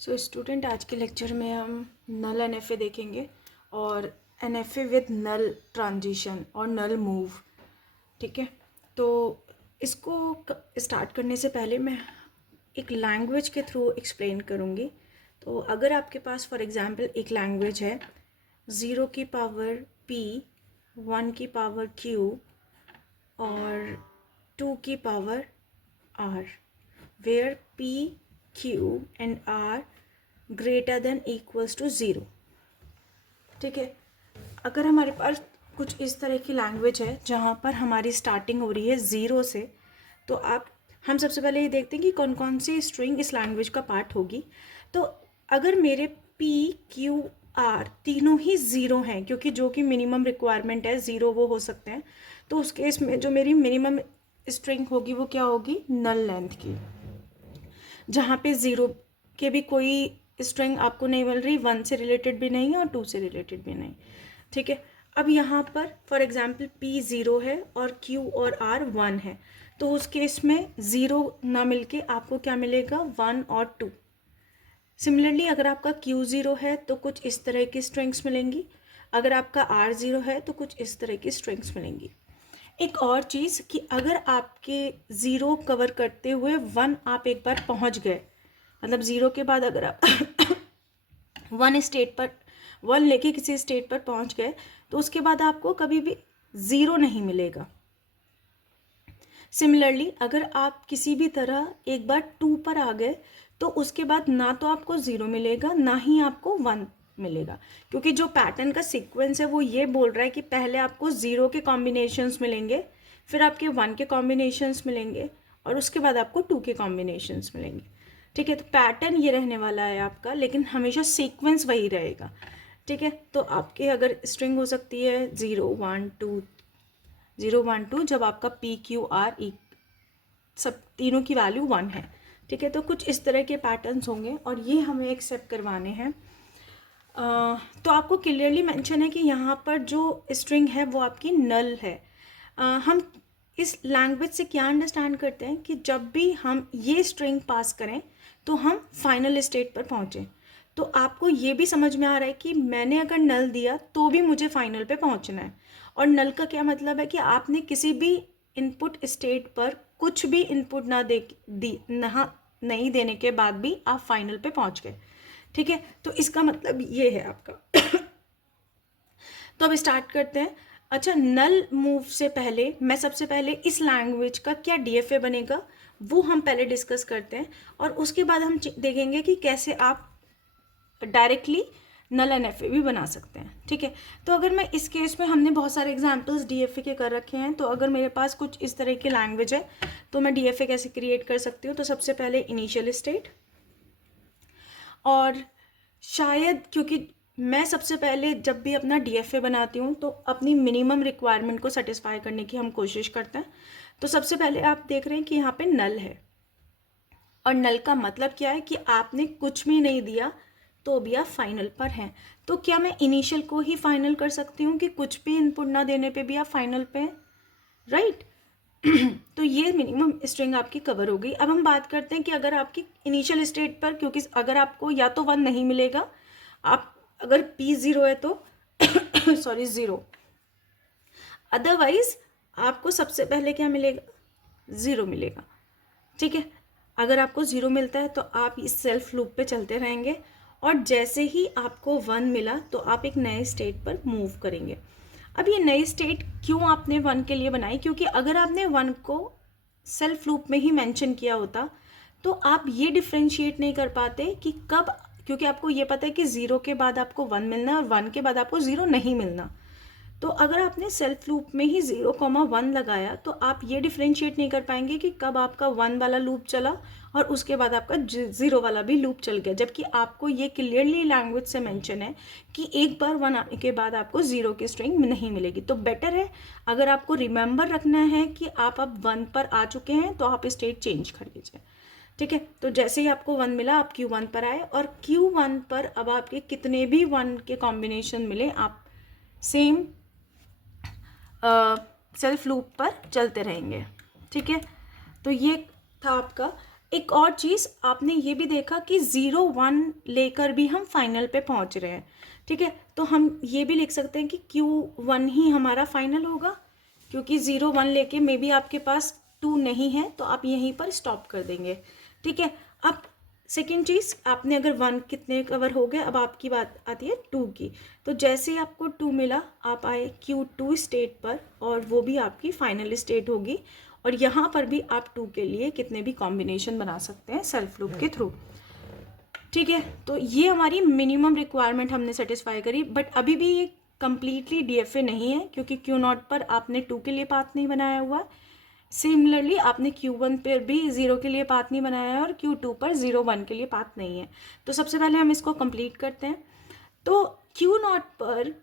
So student, आज के lecture में हम नल एनएफए देखेंगे और एनएफए विद नल ट्रांजिशन और नल मूव। ठीक है, तो इसको स्टार्ट करने से पहले मैं एक लैंग्वेज के थ्रू एक्सप्लेन करूँगी। तो अगर आपके पास फॉर एग्जांपल एक लैंग्वेज है 0 की पावर p, 1 की पावर q और 2 की power r, where p, q and r greater than equals to 0। ठीक है, अगर हमारे पास कुछ इस तरह की लैंग्वेज है जहाँ पर हमारी स्टार्टिंग हो रही है 0 से, तो हम सबसे पहले ये देखते हैं कि कौन कौन सी स्ट्रिंग इस लैंग्वेज का पार्ट होगी। तो अगर मेरे p, q, r तीनों ही 0 हैं, क्योंकि जो कि मिनिमम रिक्वायरमेंट है 0 वो हो सकते हैं, तो उस केस में जो मेरी मिनिमम स्ट्रिंग होगी वो क्या होगी, नल लेंथ की, जहाँ पे 0 के भी कोई स्ट्रिंग आपको नहीं मिल रही, 1 से रिलेटेड भी नहीं है और 2 से रिलेटेड भी नहीं। ठीक है, अब यहाँ पर फॉर एग्जांपल p 0 है और q और r 1 है, तो उस केस में 0 ना मिलके आपको क्या मिलेगा, 1 और 2। सिमिलरली अगर आपका q 0 है तो कुछ इस तरह की स्ट्रिंग्स मिलेंगी, अगर आपका r 0 है तो कुछ इस तरह की स्ट्रिंग्स मिलेंगी। एक और चीज़ कि अगर आपके 0 कवर करते हुए 1 आप एक बार पहुंच गए, मतलब 0 के बाद अगर आप 1 लेके किसी स्टेट पर पहुंच गए, तो उसके बाद आपको कभी भी 0 नहीं मिलेगा। सिमिलरली अगर आप किसी भी तरह एक बार 2 पर आ गए, तो उसके बाद ना तो आपको 0 मिलेगा ना ही आपको 1 मिलेगा, क्योंकि जो पैटर्न का सीक्वेंस है वो ये बोल रहा है कि पहले आपको 0 के कॉम्बिनेशंस मिलेंगे, फिर आपके 1 के कॉम्बिनेशंस मिलेंगे और उसके बाद आपको 2 के कॉम्बिनेशंस मिलेंगे। ठीक है, तो पैटर्न ये रहने वाला है आपका, लेकिन हमेशा सीक्वेंस वही रहेगा। ठीक है, तो आपके अगर स्ट्रिंग हो सकती है 0 1 2 0 1 2, जब आपका p q r e सब तीनों की वैल्यू 1 है। ठीक है, तो कुछ इस तरह के पैटर्न्स होंगे और ये हमें एक्सेप्ट करवाने हैं। तो आपको क्लियरली मेंशन है कि यहाँ पर जो स्ट्रिंग है वो आपकी नल है। हम इस लैंग्वेज से क्या अंडरस्टैंड करते हैं कि जब भी हम ये स्ट्रिंग पास करें तो हम फाइनल स्टेट पर पहुँचें। तो आपको ये भी समझ में आ रहा है कि मैंने अगर नल दिया तो भी मुझे फाइनल पे पहुँचना है। और नल का क्या मतलब है कि आपने किसी भी इनपुट स्टेट पर कुछ भी इनपुट नहीं देने के बाद भी आप फाइनल पे पहुँच गए। ठीक है, तो इसका मतलब ये है आपका। तो अब स्टार्ट करते हैं। अच्छा, नल मूव से पहले मैं सबसे पहले इस लैंग्वेज का क्या डीएफए बनेगा वो हम पहले डिस्कस करते हैं, और उसके बाद हम देखेंगे कि कैसे आप डायरेक्टली नल एनएफए भी बना सकते हैं। ठीक है, तो अगर मैं इस केस में, हमने बहुत सारे एग्जांपल्स डीएफए के कर रखे हैं, तो अगर मेरे पास कुछ इस तरह की लैंग्वेज है तो मैं डीएफए कैसे क्रिएट कर सकती हूँ। तो सबसे पहले इनिशियल स्टेट, और शायद क्योंकि मैं सबसे पहले जब भी अपना डीएफए बनाती हूँ तो अपनी मिनिमम रिक्वायरमेंट को सेटिस्फाई करने की हम कोशिश करते हैं। तो सबसे पहले आप देख रहे हैं कि यहाँ पे नल है, और नल का मतलब क्या है कि आपने कुछ भी नहीं दिया तो भी आप फाइनल पर हैं। तो क्या मैं इनिशियल को ही फाइनल कर सकती हूँ कि कुछ भी इनपुट ना देने पे भी आप फाइनल पे हैं, राइट? तो ये मिनिमम स्ट्रिंग आपकी कवर हो गई। अब हम बात करते हैं कि अगर आपकी इनिशियल स्टेट पर, क्योंकि अगर आपको या तो 1 नहीं मिलेगा, आप अगर p 0 है तो सॉरी 0, अदरवाइज आपको सबसे पहले क्या मिलेगा, 0 मिलेगा। ठीक है, अगर आपको 0 मिलता है तो आप इस सेल्फ लूप पे चलते रहेंगे, और जैसे ही आपको 1 मिला तो आप एक नए स्टेट पर मूव करेंगे। अब ये नई स्टेट क्यों आपने 1 के लिए बनाई, क्योंकि अगर आपने 1 को सेल्फ लूप में ही मेंशन किया होता तो आप ये डिफ्रेंशिएट नहीं कर पाते कि कब, क्योंकि आपको ये पता है कि 0 के बाद आपको 1 मिलना है और 1 के बाद आपको 0 नहीं मिलना। तो अगर आपने सेल्फ लूप में ही 0,1 लगाया तो आप ये डिफ्रेंशिएट नहीं कर पाएंगे कि कब आपका 1 वाला लूप चला और उसके बाद आपका 0 वाला भी लूप चल गया, जबकि आपको ये क्लियरली लैंग्वेज से मेंशन है कि एक बार 1 आने के बाद आपको 0 की स्ट्रिंग नहीं मिलेगी। तो बेटर है, अगर आपको रिमेंबर रखना है कि आप अब 1 पर आ चुके हैं तो आप स्टेट चेंज कर लीजिए। ठीक है, तो जैसे ही आपको 1 मिला आप Q1 पर आए, और Q1 पर अब आपके कितने भी 1 के कॉम्बिनेशन मिले आप सेम सेल्फ लूप पर चलते रहेंगे। ठीक है, तो ये था आपका एक और चीज़ आपने ये भी देखा कि 0 1 लेकर भी हम फाइनल पे पहुंच रहे हैं, ठीक है। तो हम ये भी लिख सकते हैं कि Q1 ही हमारा फाइनल होगा, क्योंकि 0 1 लेके मे बी आपके पास 2 नहीं है, तो आप यहीं पर स्टॉप कर देंगे, ठीक है। अब सेकेंड चीज़, आपने अगर 1 कितने कवर हो गए, अब आपकी बात आती है 2 की। तो जैसे ही आपको 2 मिला, आप आए Q2 स्टेट पर, और वो भी आपकी फाइनल स्टेट होगी। और यहाँ पर भी आप 2 के लिए कितने भी कॉम्बिनेशन बना सकते हैं सेल्फ लूप के थ्रू, ठीक है। तो ये हमारी मिनिमम रिक्वायरमेंट हमने सेटिस्फाई करी, बट अभी भी ये कम्प्लीटली DFA नहीं है, क्योंकि Q0 पर आपने 2 के लिए पाथ नहीं बनाया हुआ है। सिमिलरली आपने Q1 पर भी 0 के लिए पाथ नहीं बनाया है, और Q2 पर 0 1 के लिए पाथ नहीं है। तो सबसे पहले हम इसको कंप्लीट करते हैं। तो Q0 पर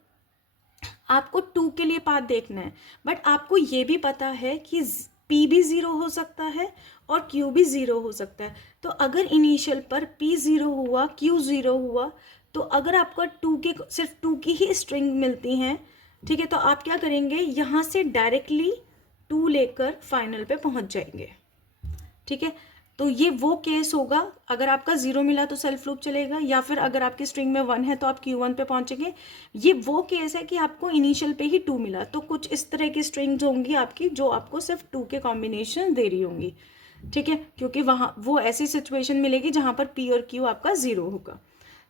आपको 2 के लिए पाथ देखना है, बट आपको ये भी पता है कि P भी 0 हो सकता है और Q भी 0 हो सकता है। तो अगर इनिशियल पर P 0 हुआ, Q 0 हुआ, तो अगर आपको सिर्फ 2 की ही स्ट्रिंग मिलती हैं, ठीक है, तो आप क्या करेंगे, यहाँ से डायरेक्टली 2 लेकर फाइनल पे पहुँच जाएंगे, ठीक है। तो ये वो केस होगा, अगर आपका 0 मिला तो सेल्फ लूप चलेगा, या फिर अगर आपकी स्ट्रिंग में 1 है तो आप Q1 पे पहुंचेंगे। ये वो केस है कि आपको इनिशियल पे ही 2 मिला, तो कुछ इस तरह की स्ट्रिंग्स होंगी आपकी जो आपको सिर्फ 2 के कॉम्बिनेशन दे रही होंगी, ठीक है, क्योंकि वहाँ वो ऐसी सिचुएशन मिलेगी जहाँ पर P और Q आपका 0 होगा,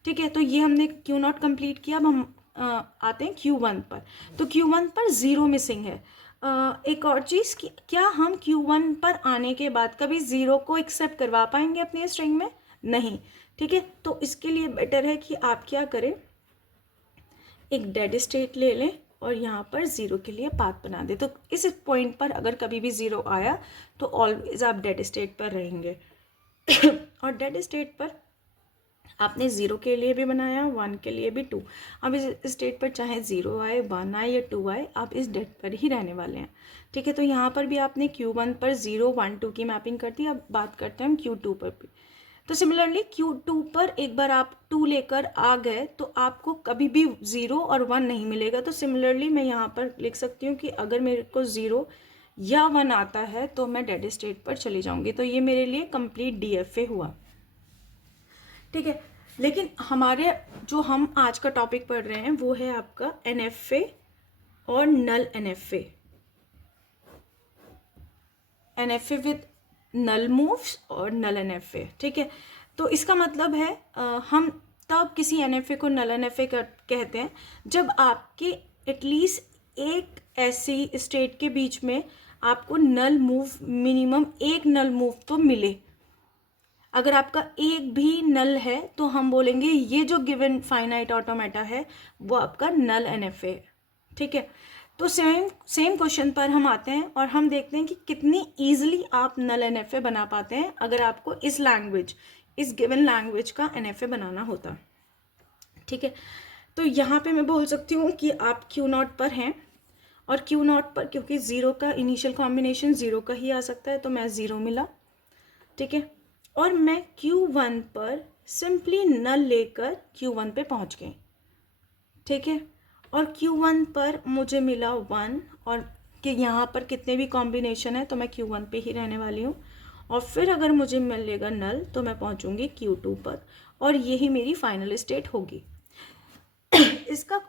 ठीक है। तो ये हमने Q0 कंप्लीट किया। अब हम आते हैं Q1 पर। तो Q1 पर 0 मिसिंग है। एक और चीज़ कि क्या हम Q1 पर आने के बाद कभी 0 को एक्सेप्ट करवा पाएंगे अपने स्ट्रिंग में? नहीं, ठीक है। तो इसके लिए बेटर है कि आप क्या करें, एक डेड स्टेट ले लें और यहाँ पर 0 के लिए पाथ बना दें। तो इस पॉइंट पर अगर कभी भी 0 आया तो ऑलवेज आप डेड स्टेट पर रहेंगे। और डेड स्टेट पर आपने 0 के लिए भी बनाया, 1 के लिए भी 2। अब इस स्टेट पर चाहे 0 आए, 1 आए या 2 आए, आप इस डेट पर ही रहने वाले हैं, ठीक है। तो यहाँ पर भी आपने Q1 पर 0 1 2 की मैपिंग कर दी। अब बात करते हैं हम Q2 पर भी। तो सिमिलरली Q2 पर एक बार आप 2 लेकर आ गए तो आपको कभी भी 0 और 1 नहीं मिलेगा। तो सिमिलरली मैं यहाँ पर लिख सकती हूँ कि अगर मेरे को 0 या 1 आता है तो मैं डेड स्टेट पर चली जाऊँगी। तो ये मेरे लिए कंप्लीट DFA हुआ, ठीक है। लेकिन हमारे जो हम आज का टॉपिक पढ़ रहे हैं वो है आपका NFA और null NFA, NFA with null moves और नल NFA, ठीक है। तो इसका मतलब है हम तब किसी NFA को नल NFA कहते हैं जब आपके एटलीस्ट एक ऐसी स्टेट के बीच में आपको नल मूव, मिनिमम एक नल मूव तो मिले। अगर आपका एक भी नल है तो हम बोलेंगे ये जो गिवन फाइनाइट ऑटोमेटा है वो आपका नल NFA है, ठीक है। तो सेम क्वेश्चन पर हम आते हैं और हम देखते हैं कि कितनी ईजिली आप नल NFA बना पाते हैं अगर आपको इस गिवन लैंग्वेज का NFA बनाना होता, ठीक है। तो यहाँ पे मैं बोल सकती हूँ कि आप Q0 पर हैं, और Q0 पर क्योंकि 0 का इनिशियल कॉम्बिनेशन 0 का ही आ सकता है तो मैं 0 मिला, ठीक है। और मैं Q1 पर सिंपली नल लेकर Q1 पे पहुंच गई, ठीक है। और Q1 पर मुझे मिला 1, और कि यहाँ पर कितने भी कॉम्बिनेशन है तो मैं Q1 पे ही रहने वाली हूँ। और फिर अगर मुझे मिलेगा नल तो मैं पहुँचूँगी Q2 पर, और यही मेरी फाइनल स्टेट होगी। इसका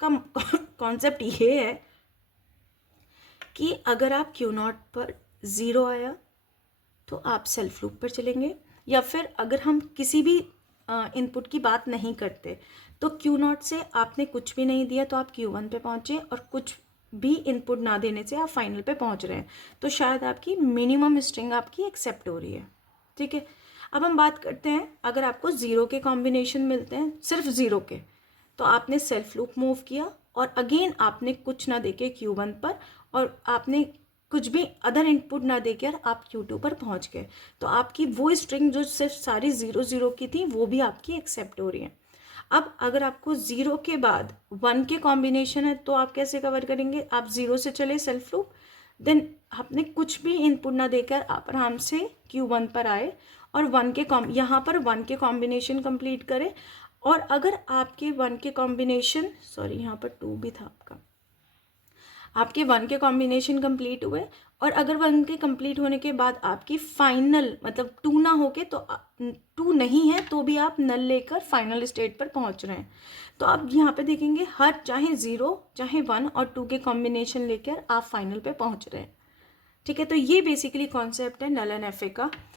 कॉन्सेप्ट ये है कि अगर आप Q0 पर 0 आया तो आप सेल्फ लूप पर चलेंगे, या फिर अगर हम किसी भी इनपुट की बात नहीं करते तो Q0 से आपने कुछ भी नहीं दिया तो आप Q1 पे पहुँचे, और कुछ भी इनपुट ना देने से आप फाइनल पे पहुँच रहे हैं, तो शायद आपकी मिनिमम स्ट्रिंग आपकी एक्सेप्ट हो रही है, ठीक है। अब हम बात करते हैं अगर आपको 0 के कॉम्बिनेशन मिलते हैं, सिर्फ 0 के, तो आपने सेल्फ लूप मूव किया और अगेन आपने कुछ ना देके Q1 पर, और आपने कुछ भी अदर इनपुट ना देकर आप Q2 पर पहुंच गए, तो आपकी वो स्ट्रिंग जो सिर्फ सारी 0 0 की थी वो भी आपकी एक्सेप्ट हो रही है। अब अगर आपको 0 के बाद 1 के कॉम्बिनेशन है तो आप कैसे कवर करेंगे, आप 0 से चले सेल्फ लूप, देन आपने कुछ भी इनपुट ना देकर आप आराम से Q1 पर आए और यहाँ पर 1 के कॉम्बिनेशन कंप्लीट करें। और अगर आपके 1 के कॉम्बिनेशन, सॉरी यहाँ पर 2 भी था आपका, आपके 1 के कॉम्बिनेशन कंप्लीट हुए, और अगर 1 के कंप्लीट होने के बाद आपकी फाइनल मतलब 2 ना होके तो 2 नहीं है तो भी आप नल लेकर फाइनल स्टेट पर पहुंच रहे हैं। तो आप यहाँ पे देखेंगे हर चाहे 0 चाहे 1 और 2 के कॉम्बिनेशन लेकर आप फाइनल पे पहुंच रहे हैं। ठीक है, तो ये बेसिकली कॉन्सेप्ट है नल एंड एफ ए का।